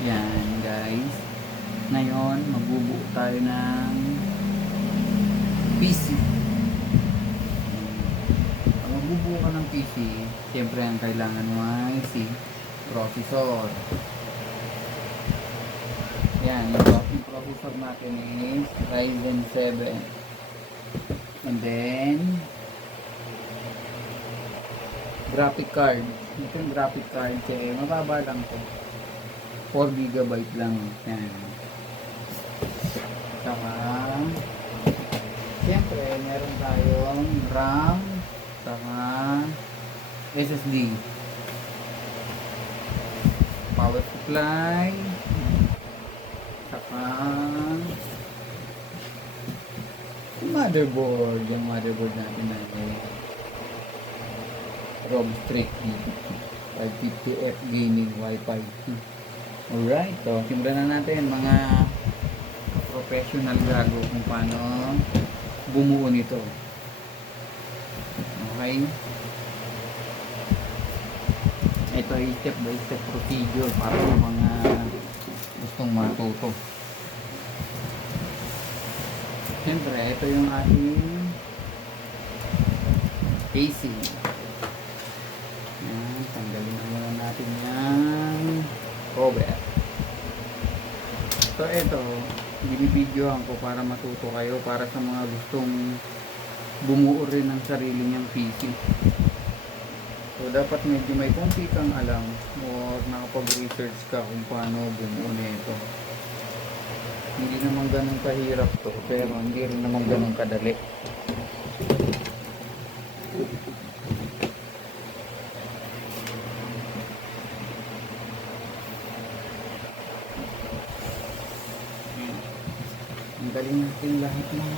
Yan guys. Ngayon, magbubuo tayo ng PC. Pag magbubuo ka ng PC, siyempre ang kailangan mo ay si processor. Yan, yung processor natin is Ryzen 7. And then, graphic card. Ito yung graphic card kasi mababa lang to. 4 GB lang. Yan. Saka, siyempre, meron tayong RAM, saka SSD. Power supply, saka motherboard. Yung motherboard natin na ROM Strix 550F gaming Wi-Fi. Alright, so simulan na natin mga professional gago kung paano bumuo nito. Okay, ito ay step by step procedure para sa mga gustong matuto. Siyempre, ito yung ating casing. Yan, tanggalin na muna natin yung cover. So ito, binibidyohan ko para matuto kayo, para sa mga gustong bumuo rin ng sarili niyang PC. So dapat medyo may konti kang alam or nakapag-research ka kung paano bumuo nito. Hindi naman ganun kahirap to, pero hindi rin naman ganun kadali. Ang galing natin lahat ng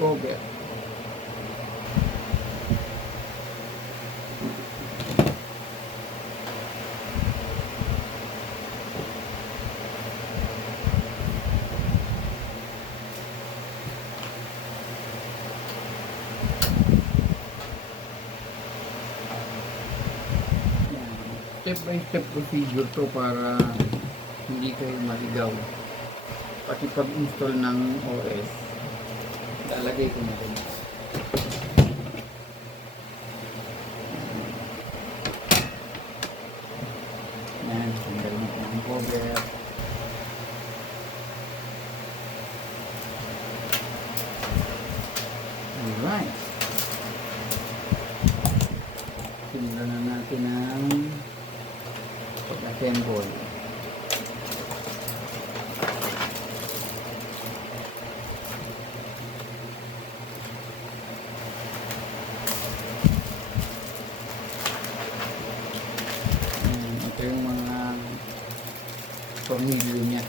cover. Step by step procedure to para hindi kayo maligaw. Pati pag-install ng OS, lalagay ko na rin. Yan, tanggal na po ang cover. Alright. Simulan na natin ang pag-assemble. Ito yung mga tornilyo niya.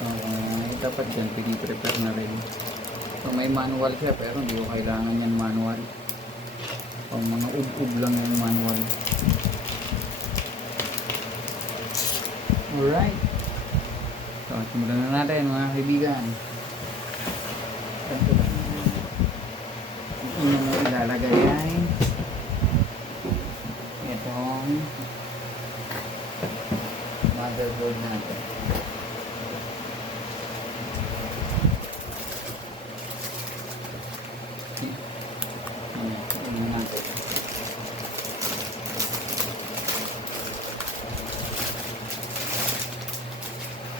So, dapat dyan, piniprepare na rin. So, may manual siya, pero hindi ko kailangan yan manual. O, mga ub-ub lang yung manual. Alright. So, simulan na natin mga kaibigan. Ito lang. Ang unang mo ilalagay ay itong motherboard natin. Ayan natin.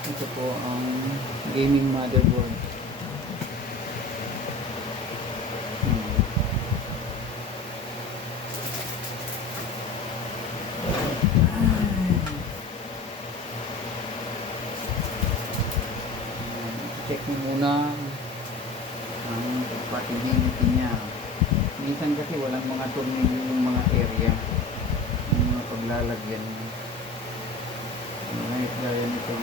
Ito po ang gaming motherboard. Check mo muna ang compatibility niya. Minsan kasi walang mga tornilyo yung mga area, yung mga paglalagyan. Right, gaya nito.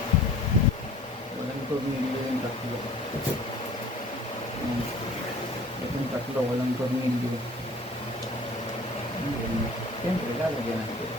Walang tornilyo yung tatlo. Itong tatlo, walang tornilyo. Siyempre, lalagyan natin.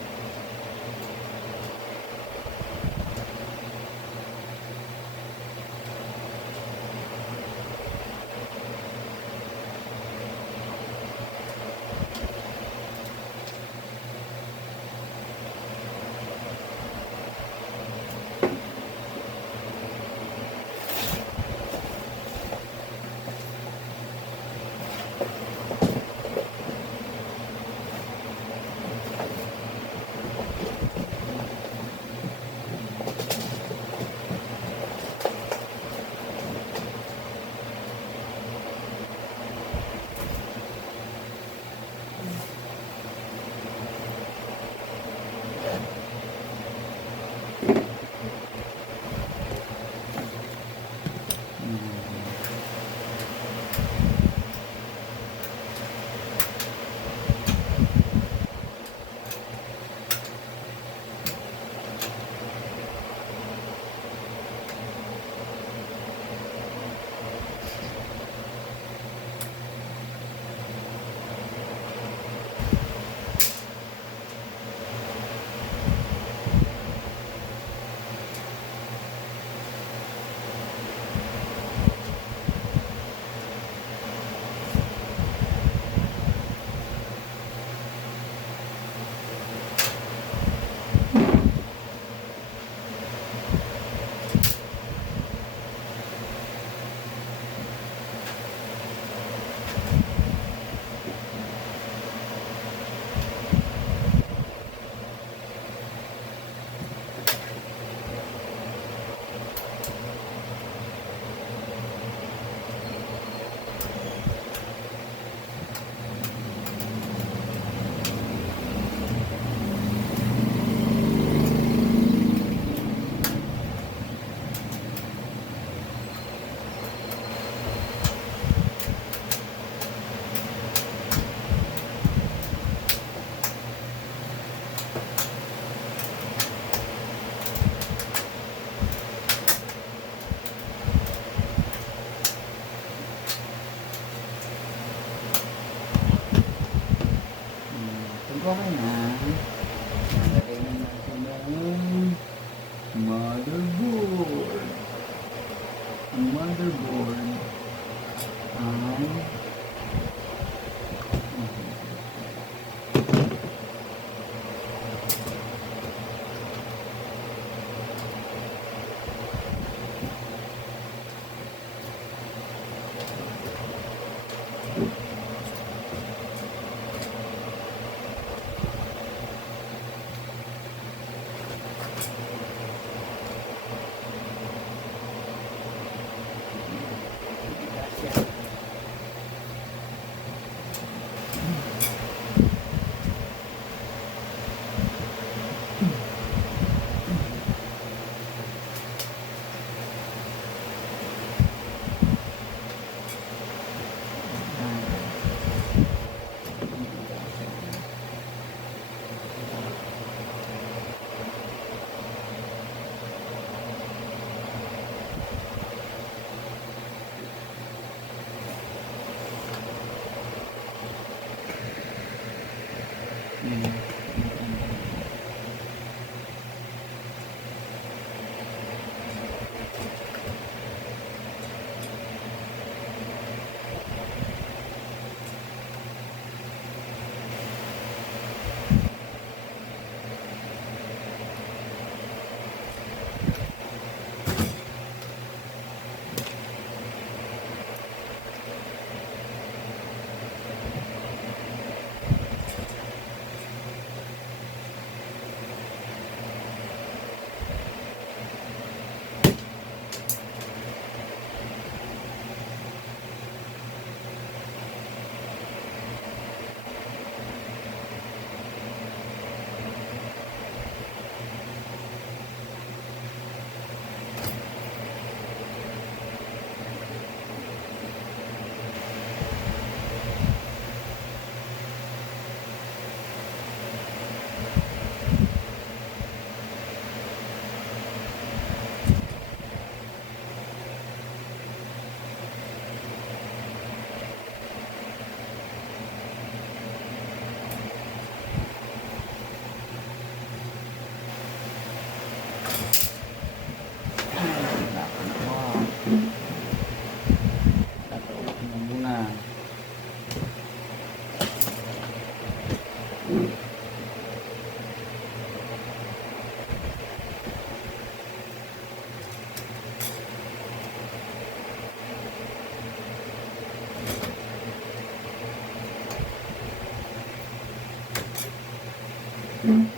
Yan.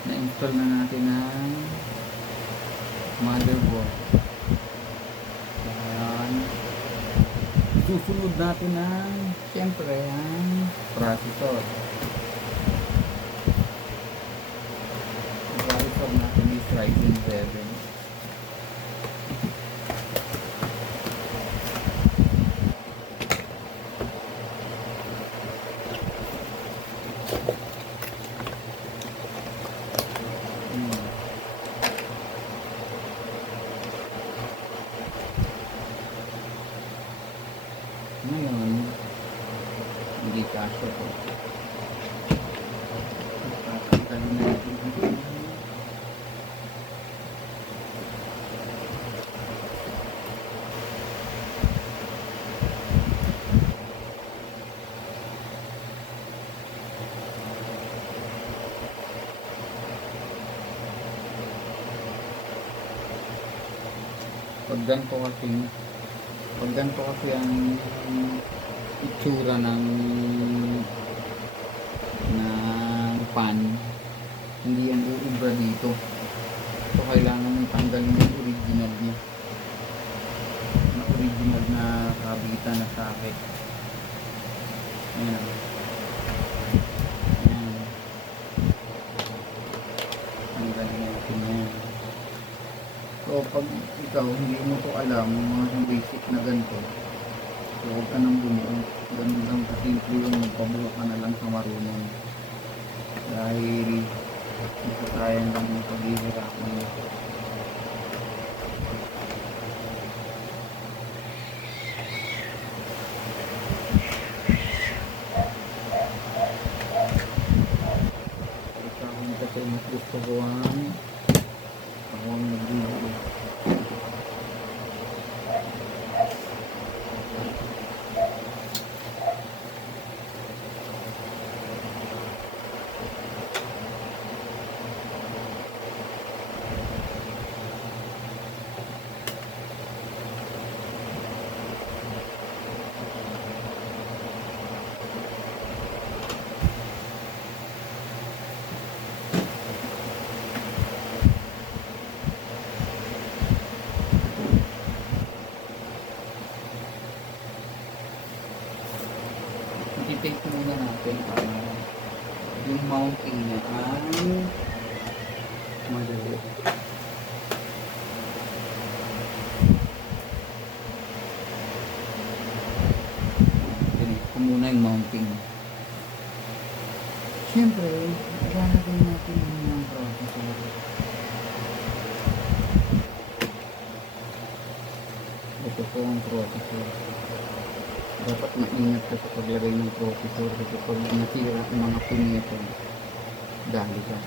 Na-install na natin ang motherboard. Ayan. Susunod natin ang siyempre ang processor. Ang processor natin is Ryzen 7. Ngayon, hindi kasya po. Tatanggalin natin ito. Pag ganito kasi ang itsura ng pan, hindi yan uubra dito. So kailangan mong tanggalin yung original niya, na original na kabitan na socket. Ayan. Ayan. Tanggalin natin yan. So pag ikaw hindi mo to alam, mga basic na ganito, so huwag ka nang bumuo. Ganun lang kasimple yung magpabuo ka na lang sa marunong. Dahil masasayang lang yung paghihirapan mo. Ikaw kasi mas gusto ko ang nag-video. I-take muna natin para yung mounting niya ay madali. Tinake ko muna yung mounting. Siyempre, ilalagay natin yung processor. Ito po ang processor. Dapat maingat ka sa paglagay ng processor kasi pag nasira ang mga pin nito, dali ka.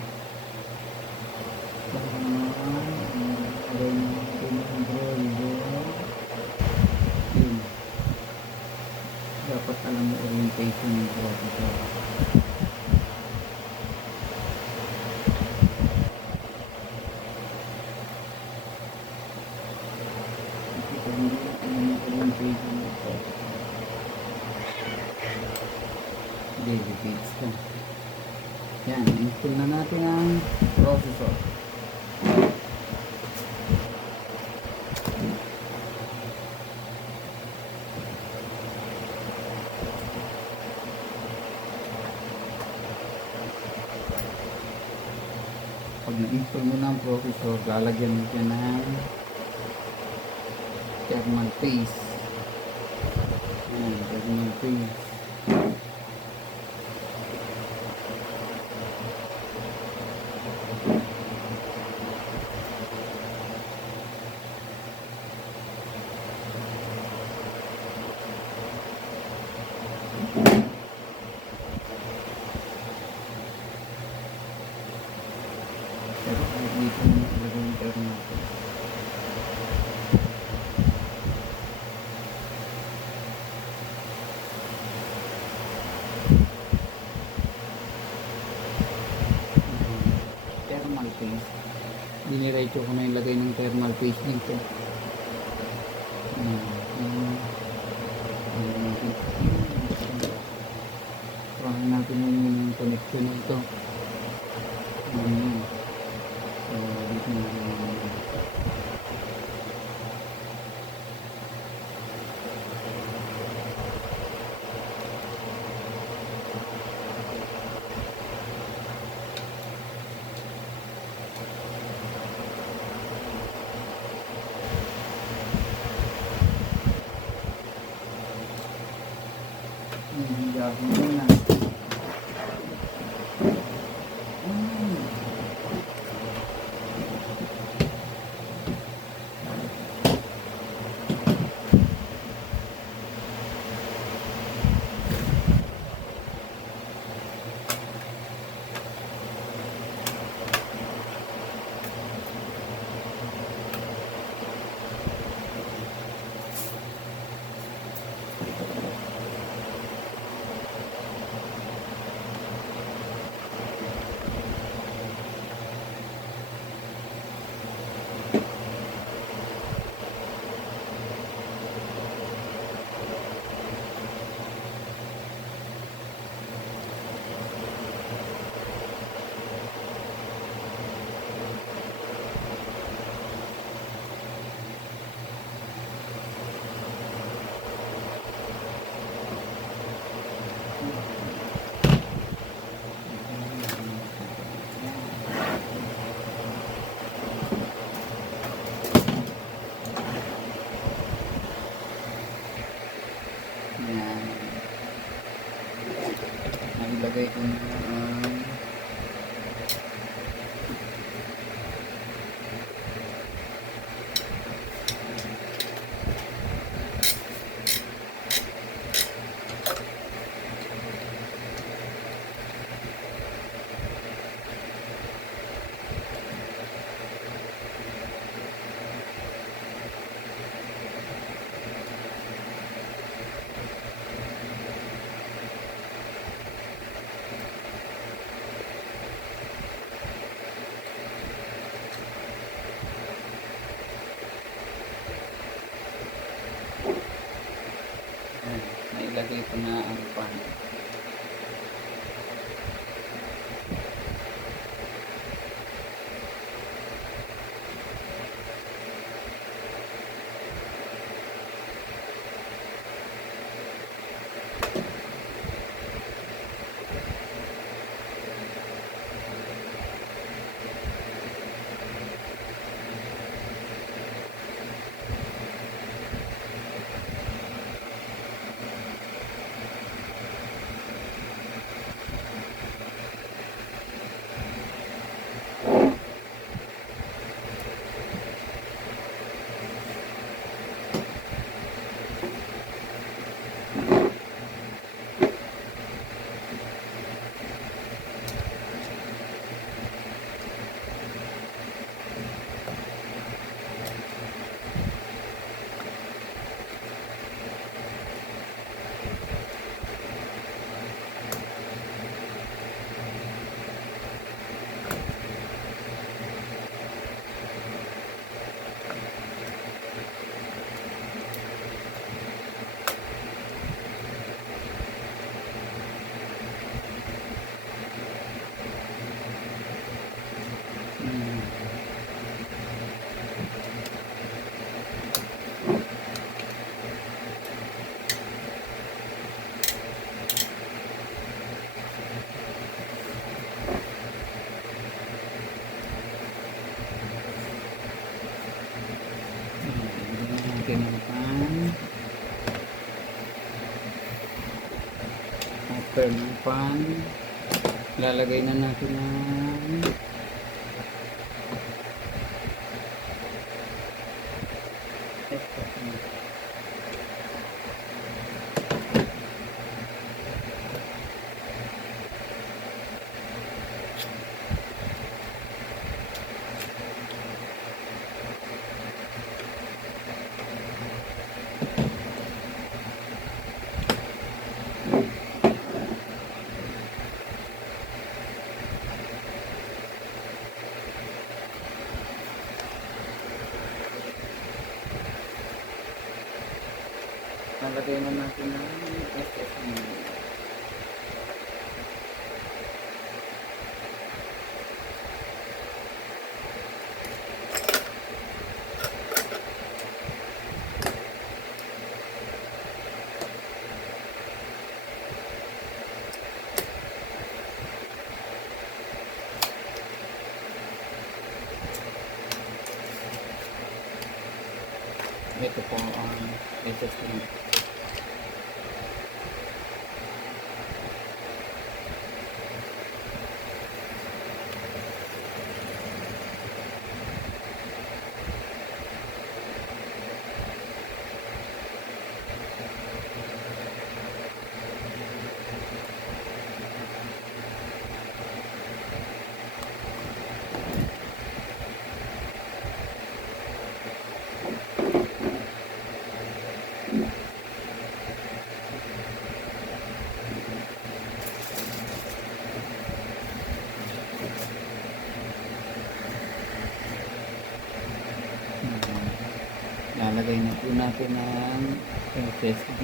Dapat alam mo orientation ng processor. Kasi kung hindi alam mo orientation ng processor, delegates ka. Yan, install na natin ang processor. Pag na-install mo na ang processor, lalagyan mo siya ng Thermal paste. Ayan, thermal paste. Pero kahit dito naman talaga yung thermal paste. Thermal paste. Diniretso ko na yung lagay ng thermal paste dito. Try natin yung connection na ito. Ayan. So, dito na hiyahin muna. Ayan. Nailagay ko na nailagay ko na ang pan. natin ang pan. After ng pan, lalagay na natin ang lalagay na natin ang SSD. Ito po ang SSD. Lalagay na po natin ang SSD.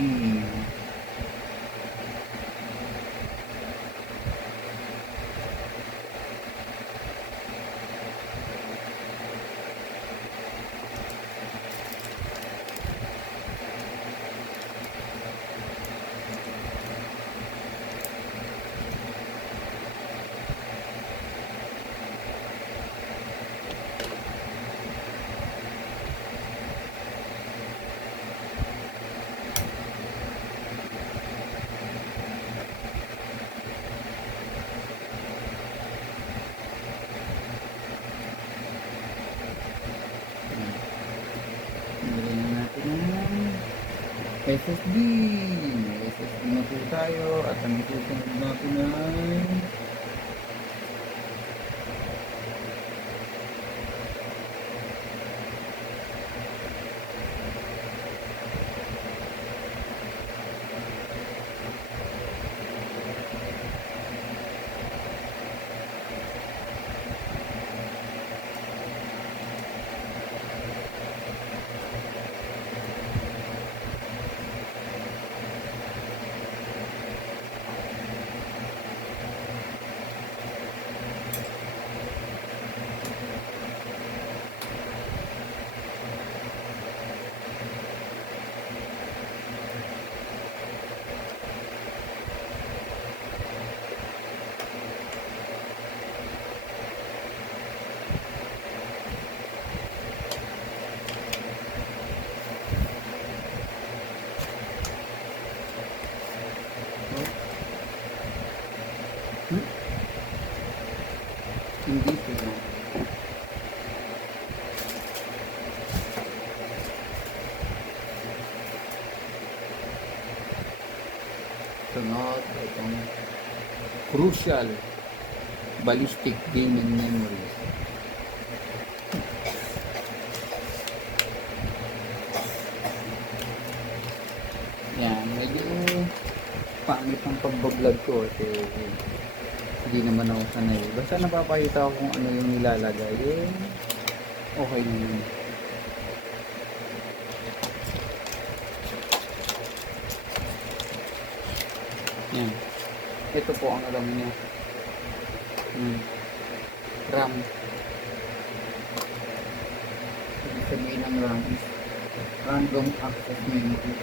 SSD. SSD na po tayo at ang isusunod natin ay hindi sila. Sunod itong crucial ballistic gaming memory. Yan, medyo pangit ang pagbablog ko kasi hindi naman ako sanay. Basta napapakita ko kung ano yung nilalagay. Okay na yun. Yan. Ito po ang alam niya. RAM. Ibig sabihin ng RAM is random access memory.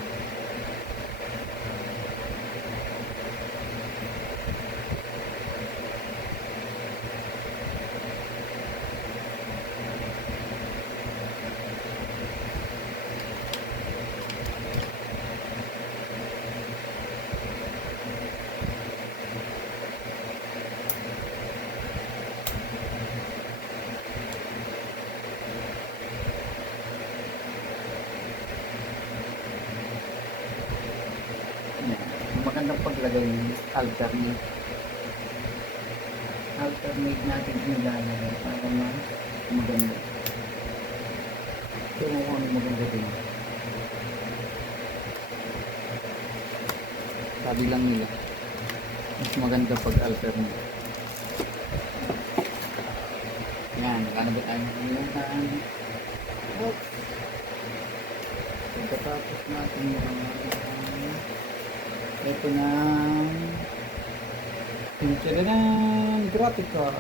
magandang paglagay ng alternate. Alternate natin inilalagay para mas maganda. Ito mo kung ano maganda din. Sabi lang nila, mas maganda pag alternate. Yan, paano ba tayo makalimutan? Oops. Pagkatapos natin ito na pinchalanan graphic card.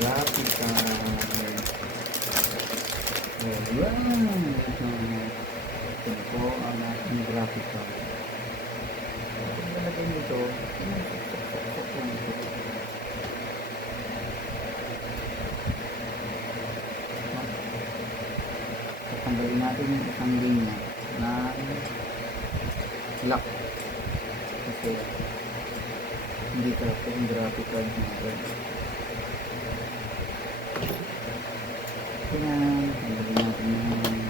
Graphic card. Ayan. Ito po ang ating graphic card. Kung nalagay nyo ito, tanggalin natin yung isang linya na lock. Kasi hindi ka ito yung graphic card natin. Yan, ilagay natin yung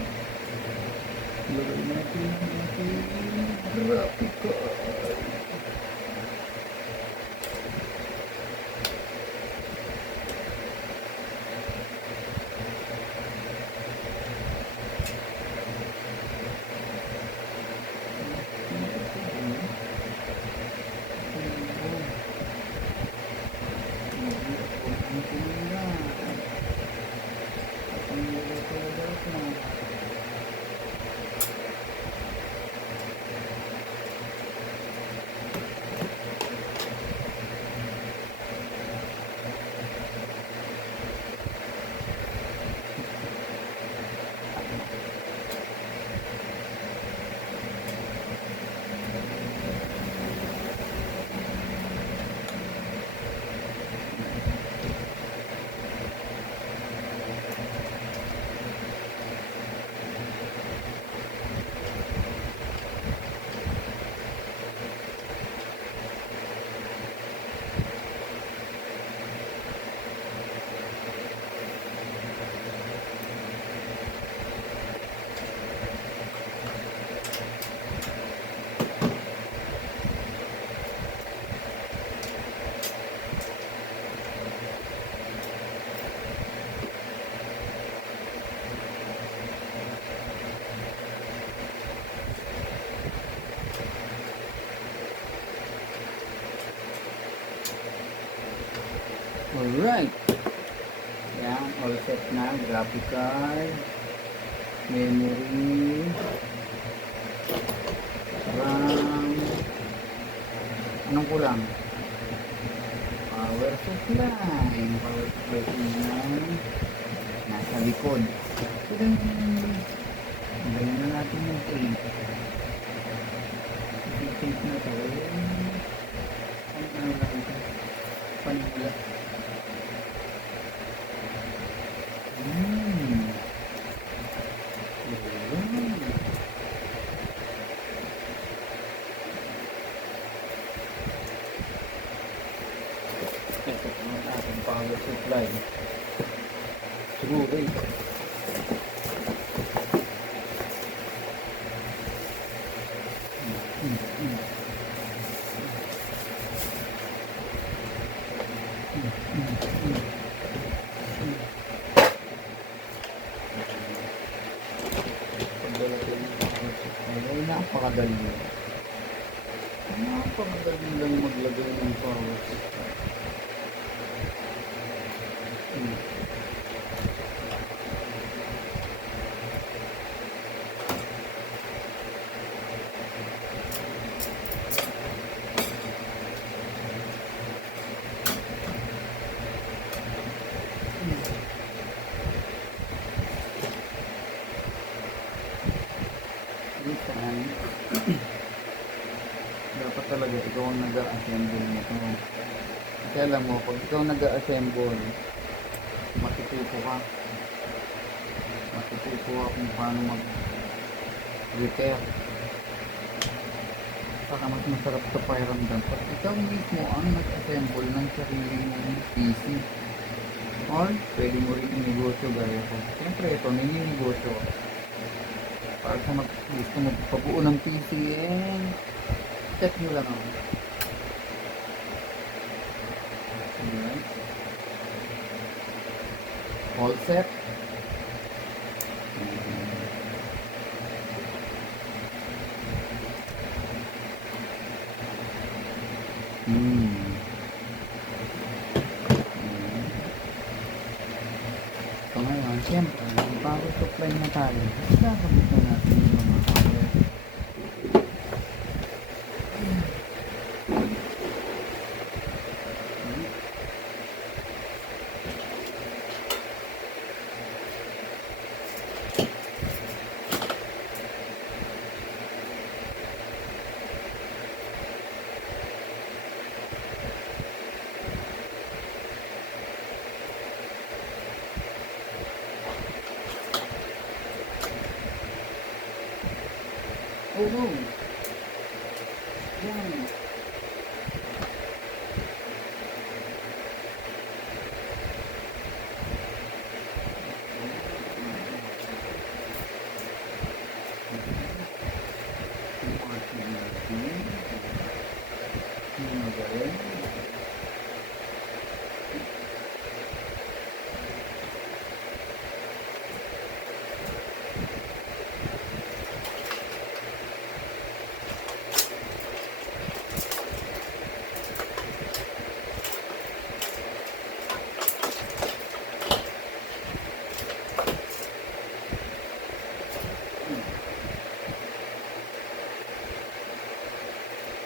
graphic card. Alright. Yan, all set na. Graphic card, memory, RAM. Anong kulang? Power supply. Power supply na nasa likod. So then, galing na natin yung tape. Yung tape na ito. Ano lang ito? Panula. Ito ang ating power supply. True rate. Napakadali. Napakadali lang maglagay ng power supply. Dapat talaga ikaw ang nag-a-assemble nito. Kaya alam mo, pag ikaw nag-assemble, matututo ka. Matututo ka kung paano mag-repair. Saka mas masarap sa pakiramdam pag ikaw mismo ang nag-assemble ng sarili mong PC. Or, pwede mo rin inegosyo gaya ko. Siyempre, ito, nini-negosyo. Para sa gusto mo pabuo ng PC, check nyo lang ako. Alright. All set. So ngayon, siyempre, may power supply na tayo. Gagawin na natin yung mga power. Oh no! Yan!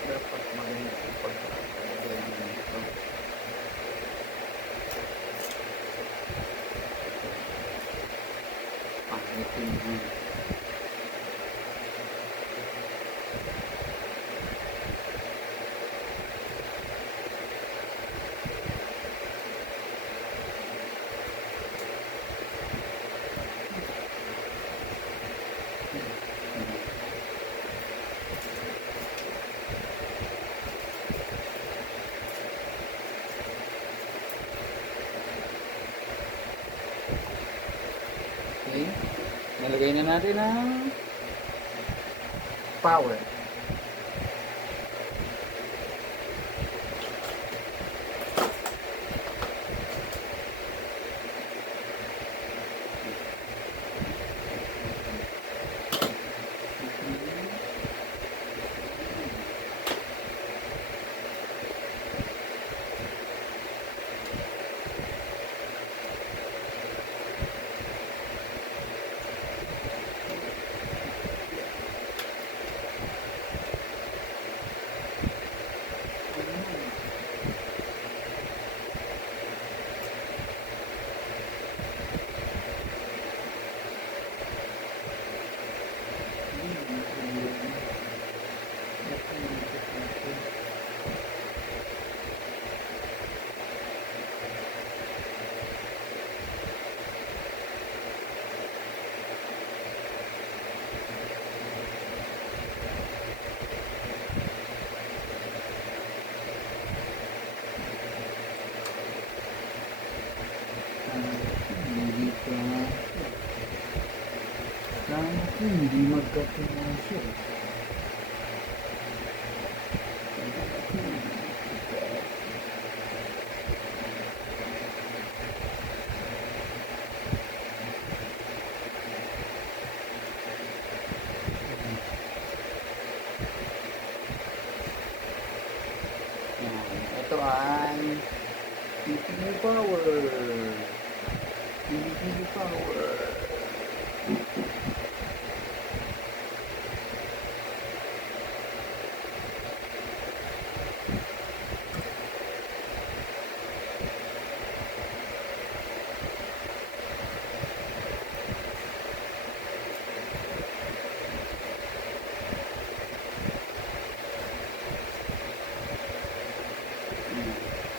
Dapat maganda yung pagkakalagay nito. Pangitin mo. Okay. Nalagay na natin ang power. Hindi magkatumasyo. Ito ay PPU power. PPU power.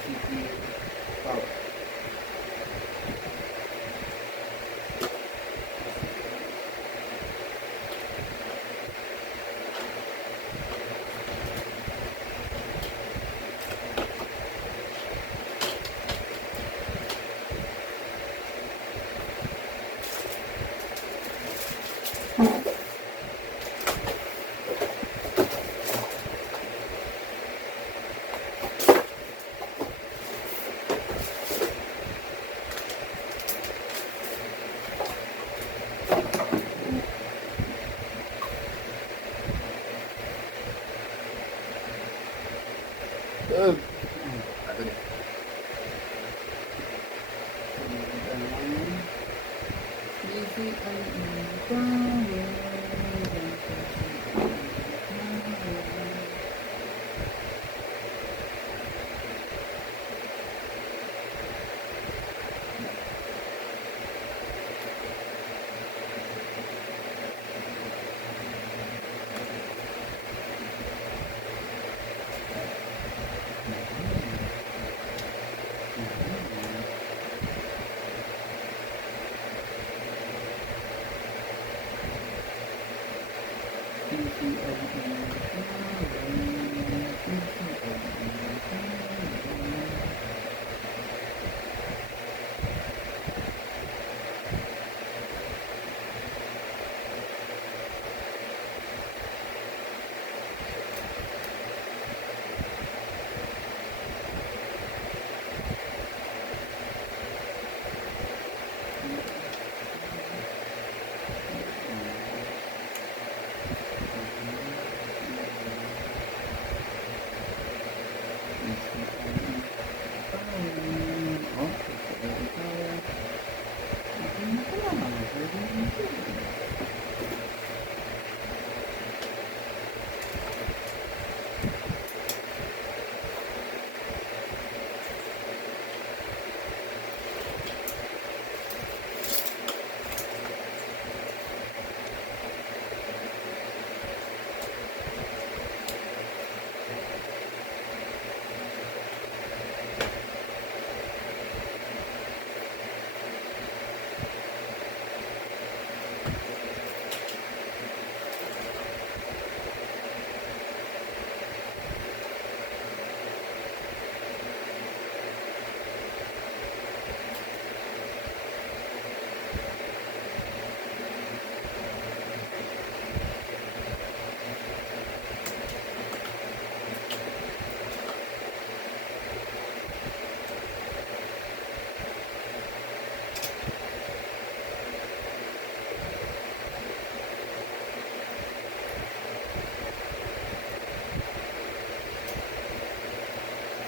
CPU power. Pagod.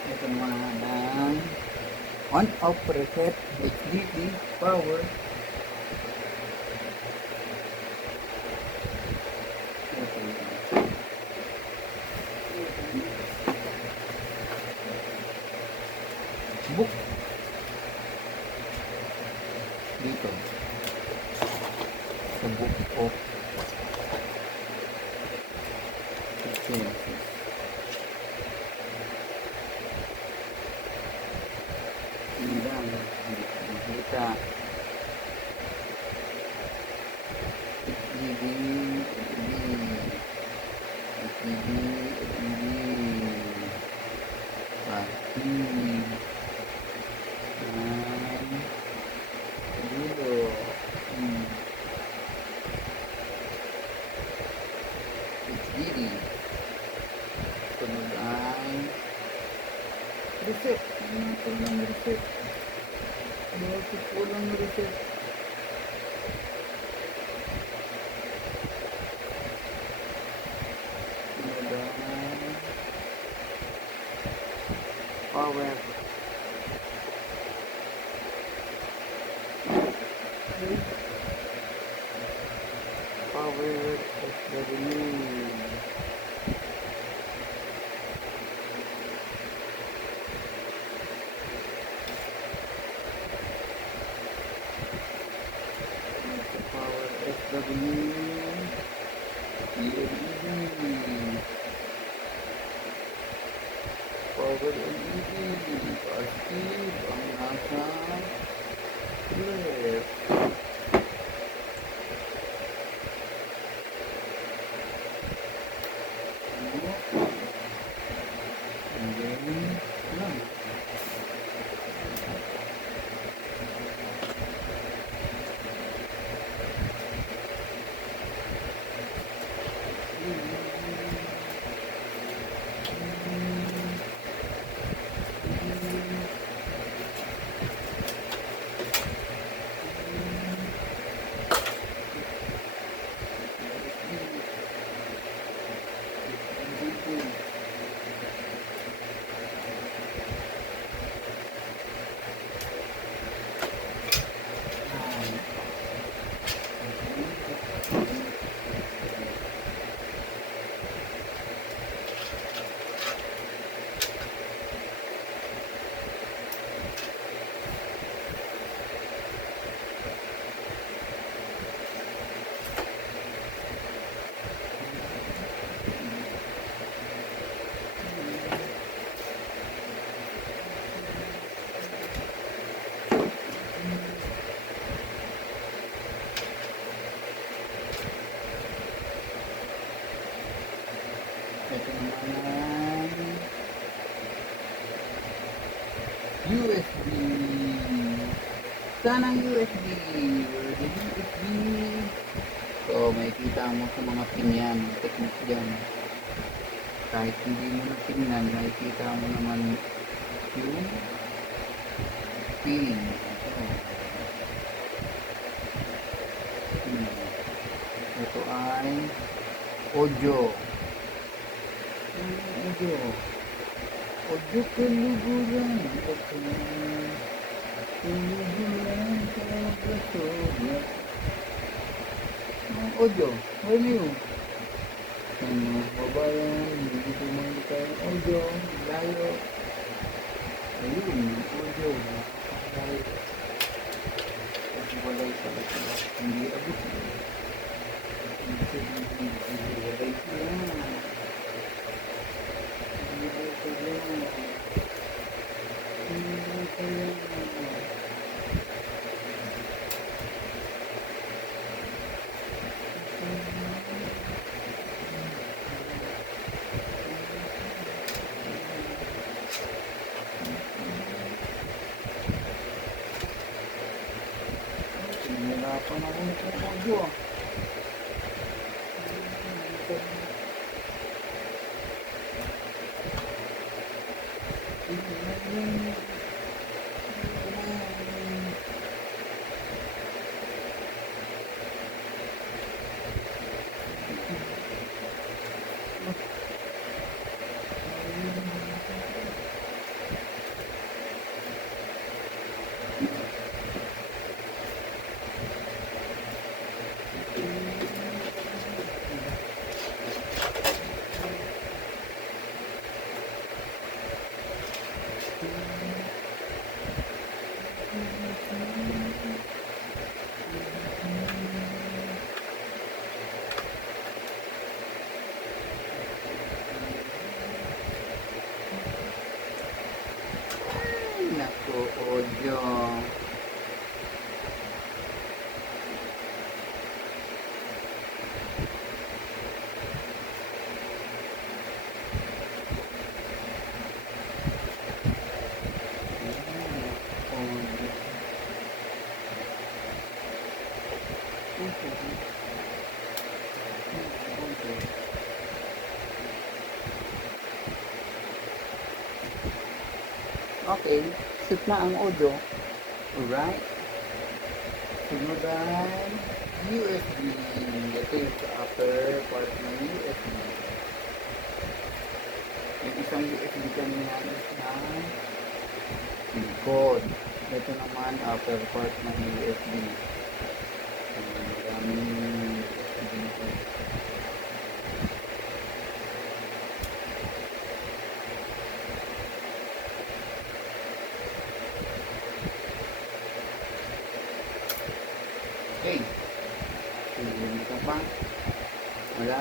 Ito naman ang on-off reset HDD power. Book dito sa book of expenses. Hindi lang makita HDD pati dito HDD sunod ay reset. Ito lang reset. Bakit walang reset? Power. Power of the remove. Power SW LED. Power LED. Positive ang nasa left. And then, lang. Ito naman USB. Saan ang USB? Where the USB? So, makikita mo sa mga pin yan, technique dyan. Kahit hindi mo na tingnan, makikita mo naman yung pin. Ito ay audio. Audio keluguran. Keluguran sa pagkasulat. Audio, ano yun? Ang mga babayan, hindi pumalik tayo audio, layo. Ayun, audio, nakakalayo. Kasi walay pala sila, hindi abot. Hindi walay sila. Nahirapan ako nito audio. Naku, audio. Okay, set na ang audio. Alright. Sunod ay USB. Ito yung sa upper part ng USB. Yung isang USB kanina na likod. Ito naman upper part ng USB. Maraming USB nito. Okay. Hindi ka pa. Wala.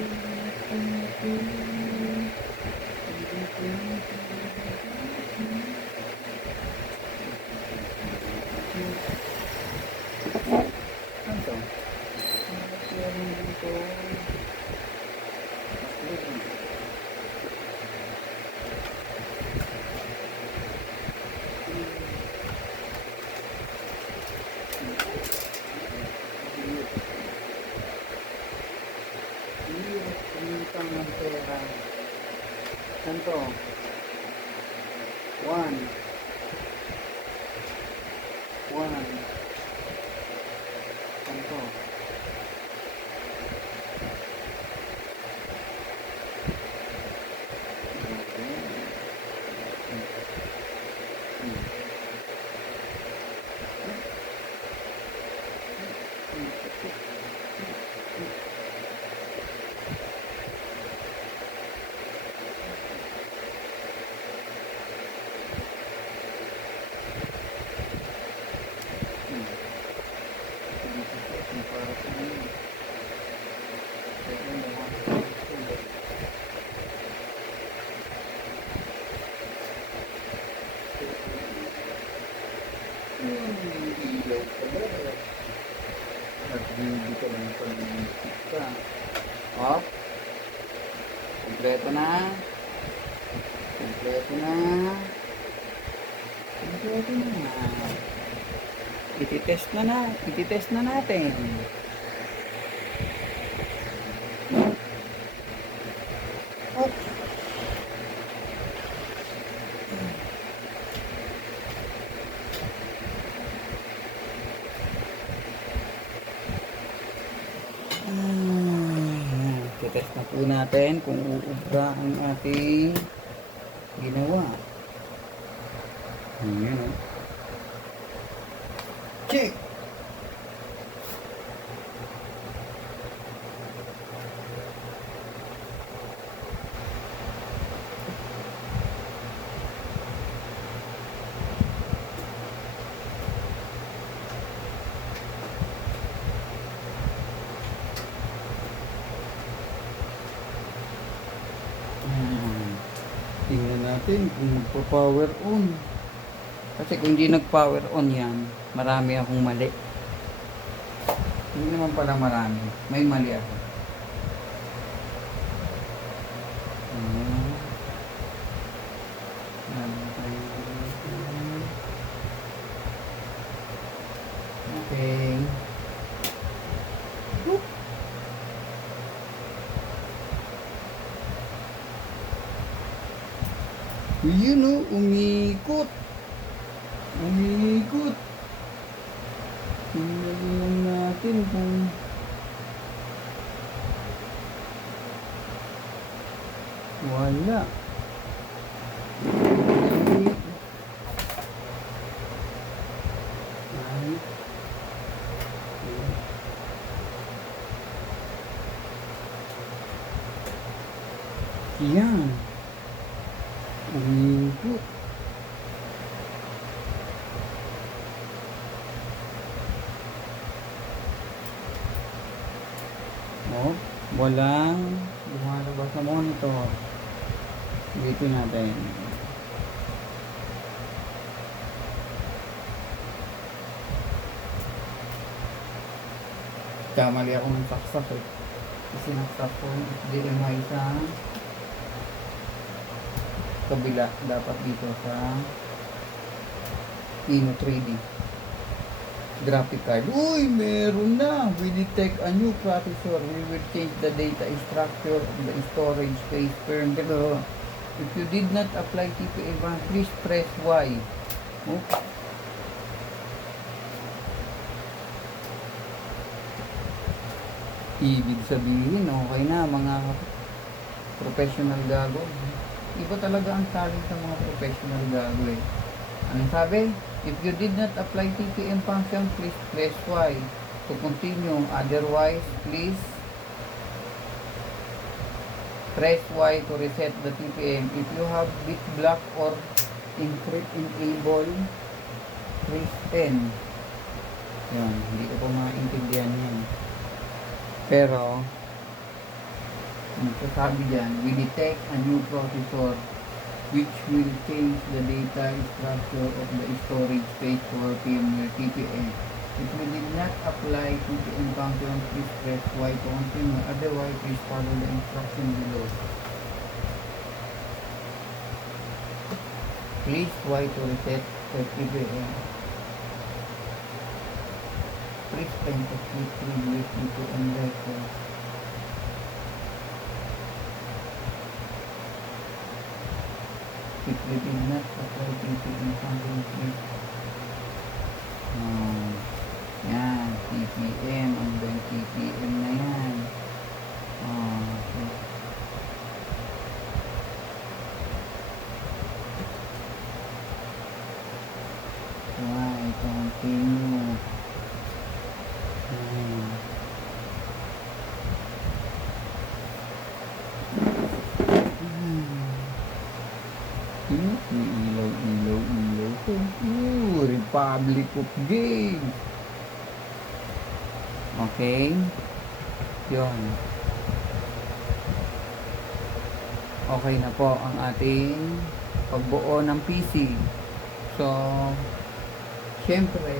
Ano to? Meron dito. Kumitang ng pera. Saan to? 1. 1. Saan to? Para sa inyo. Pero mukhang sulit. Ilaw pala. Nag-video ka lang pala ng music ka. Up. Kompleto na. Kompleto na. Kompleto na. Ititest na natin. Oh. Ititest na po natin kung uubra ang ating ginawa. Ayan o. Check! Tingnan natin kung magpa-power on. Kasi kung hindi nag-power on yan, marami akong mali. Hindi naman pala marami. May mali ako. Okay. Yun o, umikot. Umikot. Tingnan natin kung wala. Yan. Umikot. Oh, walang lumalabas na monitor. Dito natin. Kamali ako ng saksak eh. Kasi naksak ko HDMI sa kabila. Dapat dito sa Ino 3D graphic card. Uy, meron na. We detect a new processor. We will change the data structure of the storage space firm. Pero if you did not apply TPA, please press Y. Oh. Ibig sabihin, okay na mga professional gago. Iba talaga ang talent ng mga professional gago eh. Anong sabi? If you did not apply TPM function, please press Y to continue. Otherwise, please press Y to reset the TPM. If you have bit block or encrypt enable, press N. Yan, hindi ko po maintindihan yan. Pero, Nagsasabi dyan, we detect a new processor which will change the data structure of the storage space for firmware TPM. If we did not apply TPM function, please press Y to continue. Otherwise, please follow the instruction below. Please Y to reset the TPM. Please enter click previous TPM record. If we did not apply TPM function, please. Yan, TPM. Ang ba yung TPM na yan? Okay. Why? Continue. Ilaw ko. Republic of Games. Okay. Yun. Okay na po ang ating pagbuo ng PC. So, syempre,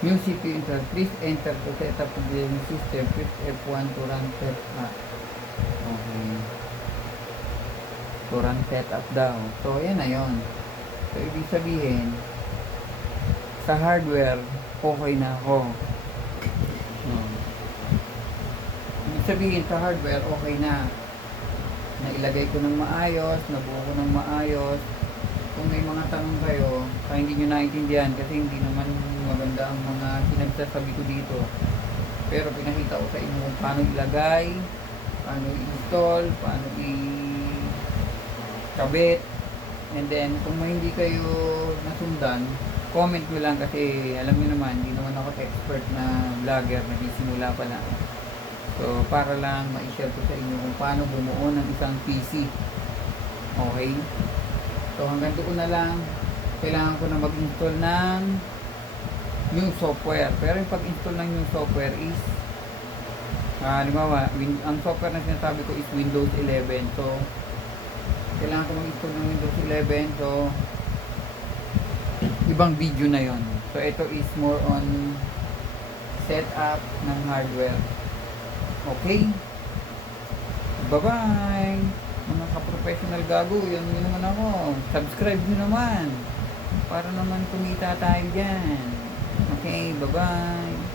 new CPU install. Please enter to set up the system. Press F1 to run setup. Okay. To run setup daw. So, yan na yun. So, ibig sabihin, sa hardware, okay na ako. Ibig sabihin, sa hardware, okay na. Nailagay ko ng maayos, nabuo ko ng maayos. Kung may mga tanong kayo, kaya hindi nyo naintindihan kasi hindi naman maganda ang mga sinagsasabi ko dito. Pero pinakita ko sa inyo kung paano ilagay, paano i-install, paano i-kabit. And then, kung may hindi kayo nasundan, comment nyo lang kasi alam nyo naman, hindi naman ako expert na vlogger, nagsisimula pa lang. So, para lang ma-share ko sa inyo kung paano bumuo ng isang PC. Okay? So, hanggang doon na lang, kailangan ko na mag-install ng new software. Pero yung pag-install ng new software is, halimbawa, ang software na sinasabi ko is Windows 11. So, kailangan ko mag-install ng Windows 11. So, ibang video na yon. So, ito is more on setup ng hardware. Okay? Bye-bye! Mga ka-professional gago, yun naman ako. Subscribe nyo naman. Para naman kumita tayo dyan. Okay, bye-bye!